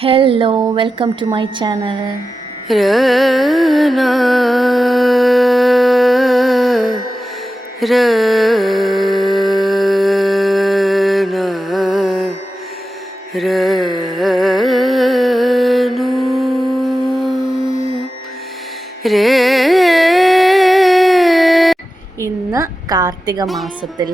Hello, welcome to my channel. Rana, Rana, Ranu, Re. ഇന്ന് കാർത്തിക മാസത്തിൽ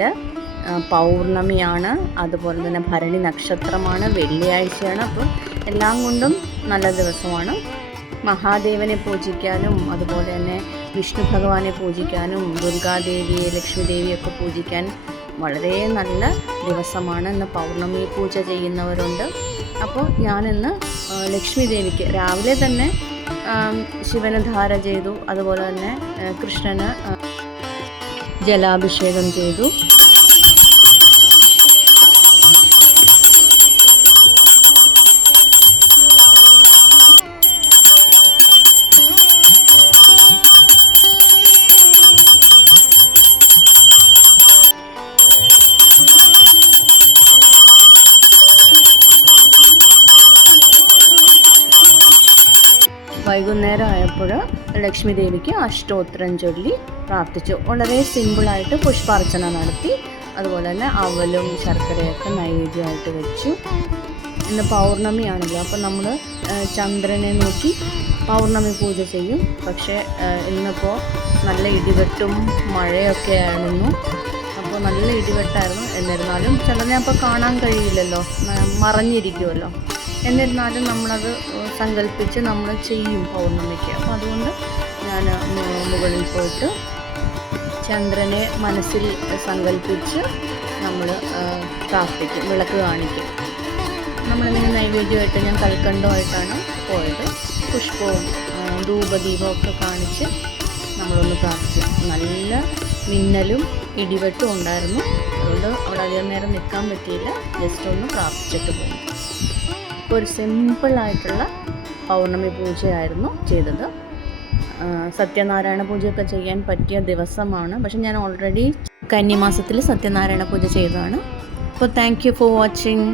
പൗർണമിയാണ്, അതുപോലെ തന്നെ ഭരണി നക്ഷത്രമാണ്, വെള്ളിയാഴ്ചയാണ്. അപ്പോൾ എല്ലാം കൊണ്ടും നല്ല ദിവസമാണ്. മഹാദേവനെ പൂജിക്കാനും അതുപോലെ തന്നെ വിഷ്ണു ഭഗവാനെ പൂജിക്കാനും ദുർഗാദേവിയെ ലക്ഷ്മി ദേവിയൊക്കെ പൂജിക്കാൻ വളരെ നല്ല ദിവസമാണ്. ഇന്ന് പൗർണമി പൂജ ചെയ്യുന്നവരുണ്ട്. അപ്പോൾ ഞാനിന്ന് ലക്ഷ്മി ദേവിക്ക് രാവിലെ തന്നെ ശിവന് ധാര ചെയ്തു, അതുപോലെ തന്നെ കൃഷ്ണന് ജലാഭിഷേകം ചെയ്തു. വൈകുന്നേരം ആയപ്പോൾ ലക്ഷ്മി ദേവിക്ക് അഷ്ടോത്തരം ചൊല്ലി പ്രാർത്ഥിച്ചു. വളരെ സിമ്പിളായിട്ട് പുഷ്പാർച്ചന നടത്തി. അതുപോലെ തന്നെ അവലും ശർക്കരയൊക്കെ നൈവേദ്യമായിട്ട് വെച്ചു. ഇന്ന് പൗർണമിയാണല്ലോ, അപ്പോൾ നമ്മൾ ചന്ദ്രനെ നോക്കി പൗർണമി പൂജ ചെയ്യും. പക്ഷേ ഇന്നിപ്പോൾ നല്ല ഇടിവെട്ടും മഴയൊക്കെ ആയിരുന്നു. അപ്പോൾ നല്ല ഇടിവെട്ടായിരുന്നു. എന്നിരുന്നാലും ചന്ദ്രനെ അപ്പോൾ കാണാൻ കഴിയില്ലല്ലോ, മറഞ്ഞിരിക്കുമല്ലോ. എന്നിരുന്നാലും നമ്മളത് സങ്കല്പിച്ച് നമ്മൾ ചെയ്യും പൗർണമിക്ക്. അപ്പോൾ അതുകൊണ്ട് ഞാൻ മുകളിൽ പോയിട്ട് ചന്ദ്രനെ മനസ്സിൽ സങ്കല്പിച്ച് നമ്മൾ പ്രാർത്ഥിക്കും, വിളക്ക് കാണിക്കും. നമ്മളിങ്ങനെ നൈവേദ്യമായിട്ട് ഞാൻ കൽക്കണ്ടമായിട്ടാണ് പോയത്. പുഷ്പവും ധൂപദീപവും ഒക്കെ കാണിച്ച് നമ്മളൊന്ന് പ്രാർത്ഥിച്ചു. നല്ല മിന്നലും ഇടിവെട്ടും ഉണ്ടായിരുന്നു. അതുകൊണ്ട് അവിടെ അധികം നേരം നിൽക്കാൻ പറ്റിയില്ല, ജസ്റ്റ് ഒന്ന് പ്രാർത്ഥിച്ചിട്ട് പോകും. ഇപ്പോൾ ഒരു സിമ്പിളായിട്ടുള്ള പൗർണമി പൂജയായിരുന്നു ചെയ്തത്. സത്യനാരായണ പൂജയൊക്കെ ചെയ്യാൻ പറ്റിയ ദിവസമാണ്. പക്ഷെ ഞാൻ ഓൾറെഡി കന്നിമാസത്തിൽ സത്യനാരായണ പൂജ ചെയ്തതാണ്. അപ്പോൾ താങ്ക് യു ഫോർ വാച്ചിങ്.